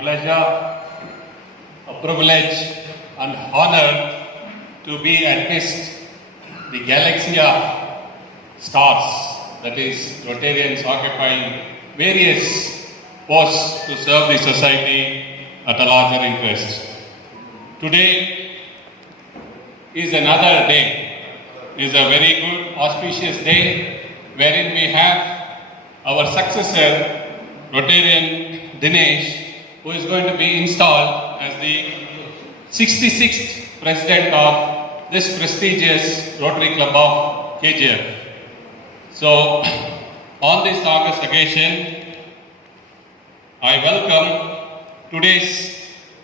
pleasure, a privilege and honor to be amidst the galaxy of stars, that is Rotarians occupying various posts to serve the society at a larger interest. Today is another day, is a very good auspicious day wherein we have our successor Rotarian Dinesh, who is going to be installed as the 66th president of this prestigious Rotary Club of KGF. So, on this august occasion, I welcome today's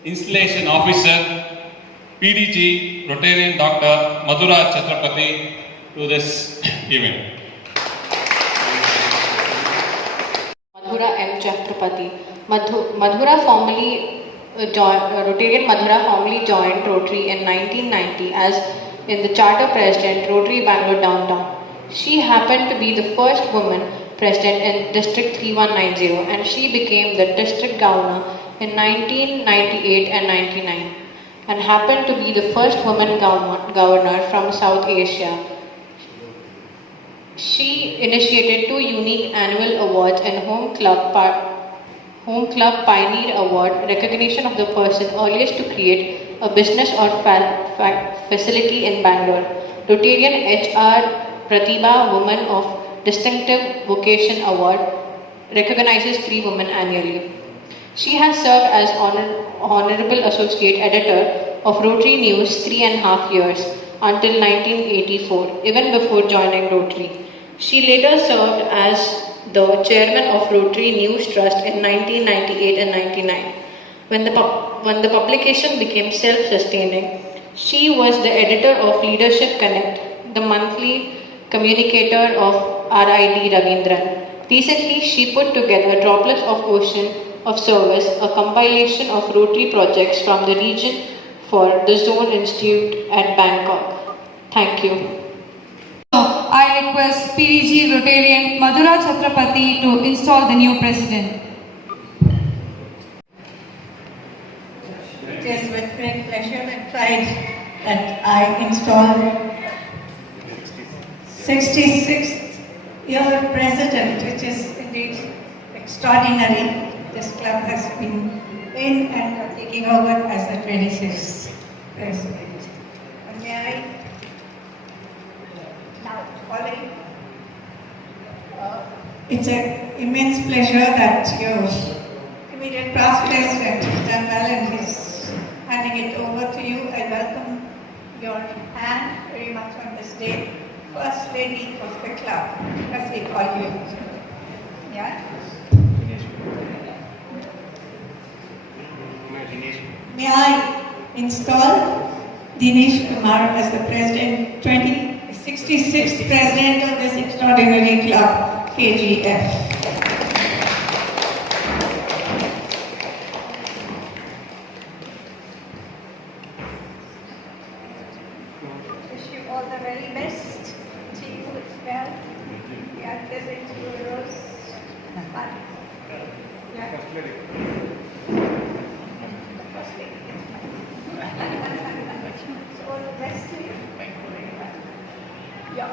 installation officer, PDG Rotarian Dr. Madhura Chhatrapati, to this event. Madhura M. Chhatrapati. Madhura Rotarian Madhura formally joined Rotary in 1990 as in the charter president, Rotary Bangalore Downtown. She happened to be the first woman president in District 3190 and she became the district governor in 1998 and 99 and happened to be the first woman governor from South Asia. She initiated 2 unique annual awards and Home Club Pioneer Award, recognition of the person earliest to create a business or facility in Bangalore. Rotarian HR Pratibha Woman of Distinctive Vocation Award recognizes 3 women annually. She has served as Honorable Associate Editor of Rotary News 3.5 years until 1984, even before joining Rotary. She later served as the chairman of Rotary News Trust in 1998 and 99. When the publication became self-sustaining, she was the editor of Leadership Connect, the monthly communicator of RID Ravindran. Recently, she put together Droplets of Ocean of Service, a compilation of Rotary projects from the region for the Zone Institute at Bangkok. Thank you. I request PDG Rotarian Madhura Chhatrapati to install the new president. It is with great pleasure and pride that I install 66th year president, which is indeed extraordinary. This club has been in and taking over as the 26th president. And may I now following? It's an immense pleasure that your immediate past president has done well and he's handing it over to you. I welcome your hand very much on this day. First lady of the club, as we call you. Yeah? May I install Dinesh Kumar as the president, 66th president of this extraordinary club, KGF. Wish you all the very best. To you as well. We are present to your rose. Yeah. So all the best to you. Yeah.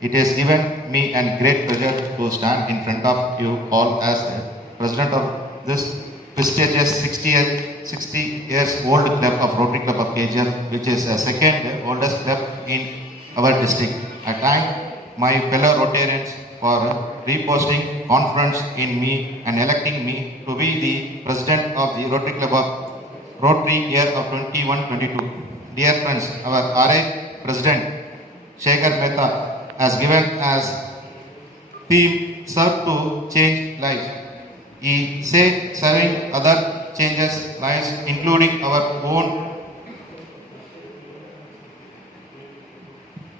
It has given me a great pleasure to stand in front of you all as the president of this prestigious 60 years old club of Rotary Club of KGF, which is the second oldest club in our district. I thank my fellow Rotarians for reposting confidence in me and electing me to be the president of the Rotary Club of Rotary year of 21-22. Dear friends, our RI President Shekhar Mehta has given as theme serve to change lives. He said serving other changes lives, including our own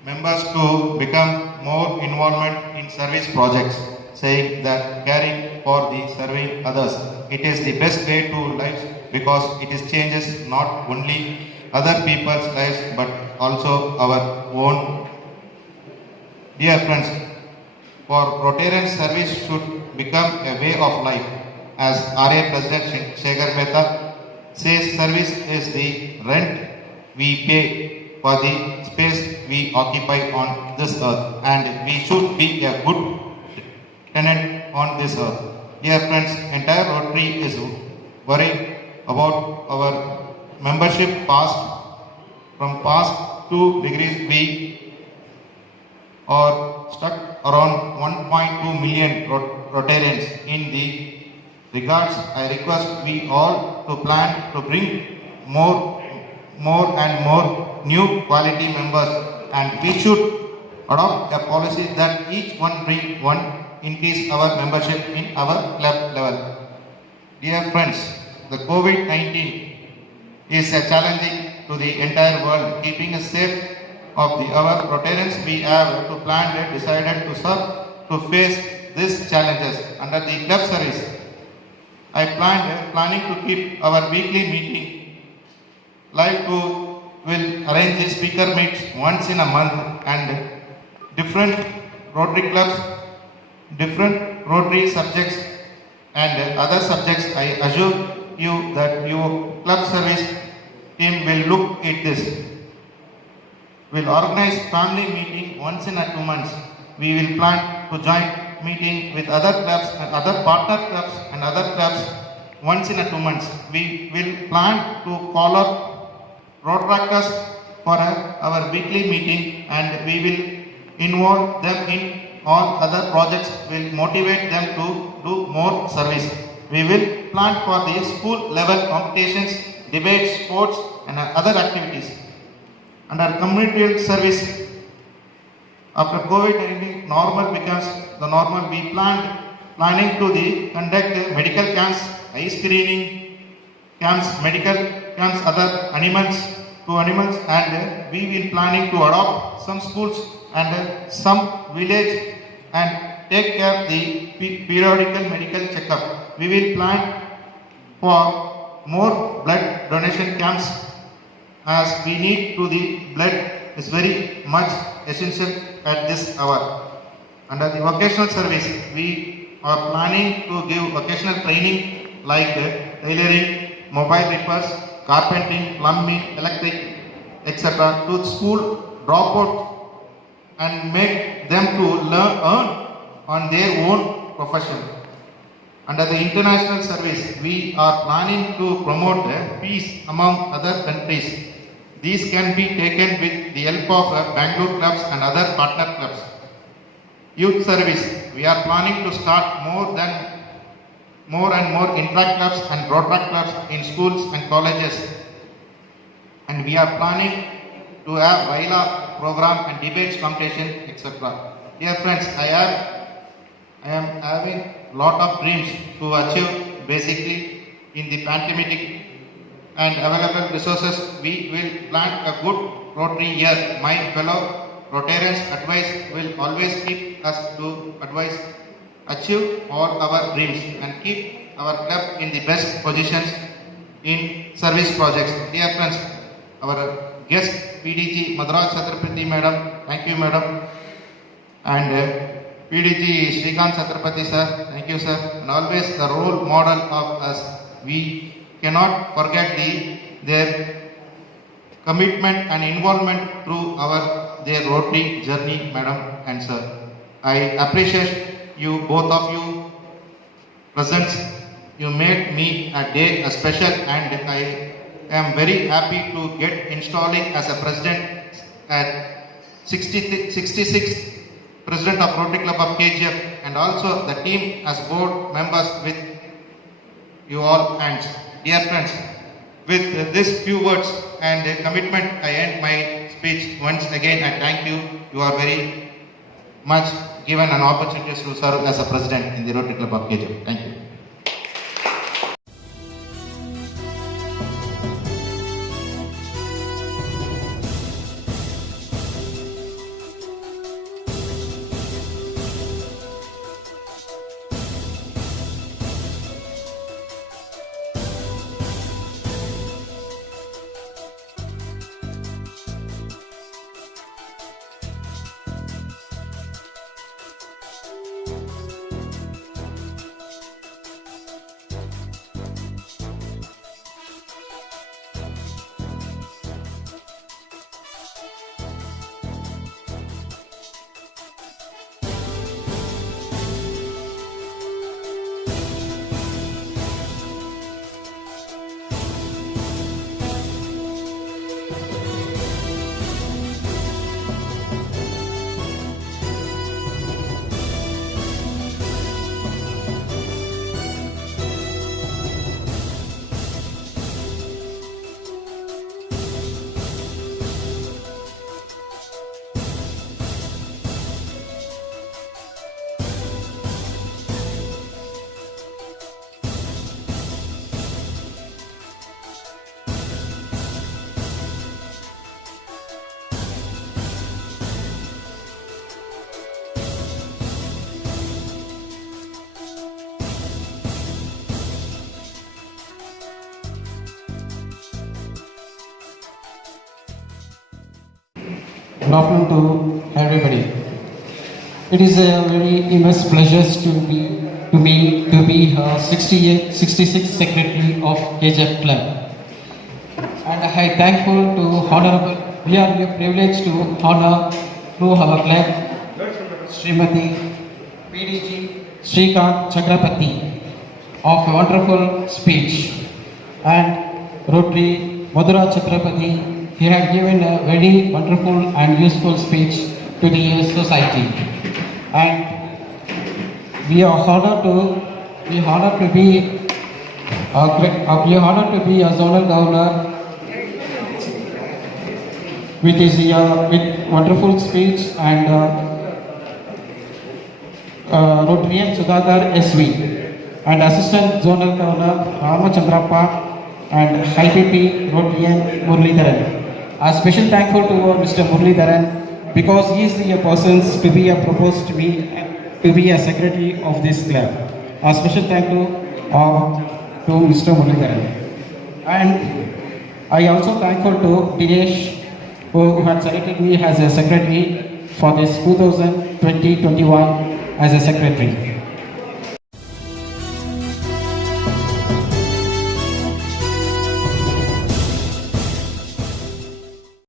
members to become more involvement in service projects, saying that caring for the serving others. It is the best way to life because it is changes not only other people's lives but also our own. Dear friends, for Rotarian service should become a way of life. As RA President Shekhar Mehta says, service is the rent we pay for the space we occupy on this earth, and we should be a good tenant on this earth. Dear friends, entire Rotary is worried about our membership from past 2 degrees. We are stuck around 1.2 million Rotarians. In the regards, I request we all to plan to bring more and more new quality members, and we should adopt a policy that each one bring one, increase our membership in our club level. Dear friends, the COVID-19 is a challenging to the entire world. Keeping us safe of our Rotarians, we have to plan and decided to serve to face these challenges. Under the club service, I planning to keep our weekly meeting. Like to will arrange the speaker meets once in a month, and different Rotary clubs, different Rotary subjects and other subjects. I assure you that your club service team will look at this. We'll organize family meeting once in a 2 months. We will plan to join meeting with other clubs and other partner clubs and other clubs once in a 2 months. We will plan to call up Rotaractors for our weekly meeting, and we will involve them in all other projects. Will motivate them to do more service. We will plan for the school level competitions, debates, sports and other activities. Under community service, after COVID-19 normal becomes the normal, we planning to conduct medical camps, eye screening camps, medical camps, other animals, and we will planning to adopt some schools and some village and take care of the periodical medical checkup. We will plan for more blood donation camps, as we need to the blood is very much essential at this hour. Under the vocational service, we are planning to give vocational training like tailoring, mobile repairs, carpentering, plumbing, electric, etc. to school dropout and make them to earn on their own profession. Under the international service, we are planning to promote peace among other countries. These can be taken with the help of Bangalore clubs and other partner clubs. Youth service, we are planning to start more and more intract clubs and Rotaract clubs in schools and colleges, and we are planning to have Raila program and debates competition, etc. Dear friends, I am having lot of dreams to achieve. Basically, in the pandemic and available resources, we will plan a good Rotary year. My fellow Rotarians advice will always keep us to achieve all our dreams and keep our club in the best positions in service projects. Dear friends, our guest PDG Madhura Chhatrapati Madam, thank you Madam, and PDG Shrikant Chhatrapati Sir, thank you Sir, and always the role model of us. We cannot forget their commitment and involvement through their Rotary journey, Madam and Sir. I appreciate you, both of you presents. You made me a day special, and I am very happy to get installing as a president at 66th President of Rotary Club of KGF, and also the team as board members with you all hands. Dear friends, with these few words and commitment, I end my speech. Once again, I thank you. You are very much given an opportunity to serve as a president in the Rotary Club of KGF. Thank you. good afternoon to everybody. It is a very immense pleasure to me to be 66th Secretary of HF Club. And I am thankful to Honorable, we are privileged to honor through our club, Srimati PDG Srikant Chakrapati of a wonderful speech, and Rotary Madhura Chakrapati, he had given a very wonderful and useful speech to the society. And we are honored to be a zonal governor with his with wonderful speech, and Rotarian Sudhakar SV, and Assistant Zonal Governor Ramachandrappa, and IPP Rotarian Muralidharan. A special thankful to Mr. Muralidharan, because he is the person to be proposed to be a secretary of this club. A special thank you to Mr. Muralidharan. And I also thankful to Dinesh, who had selected me as a secretary for this 2020-21 as a secretary.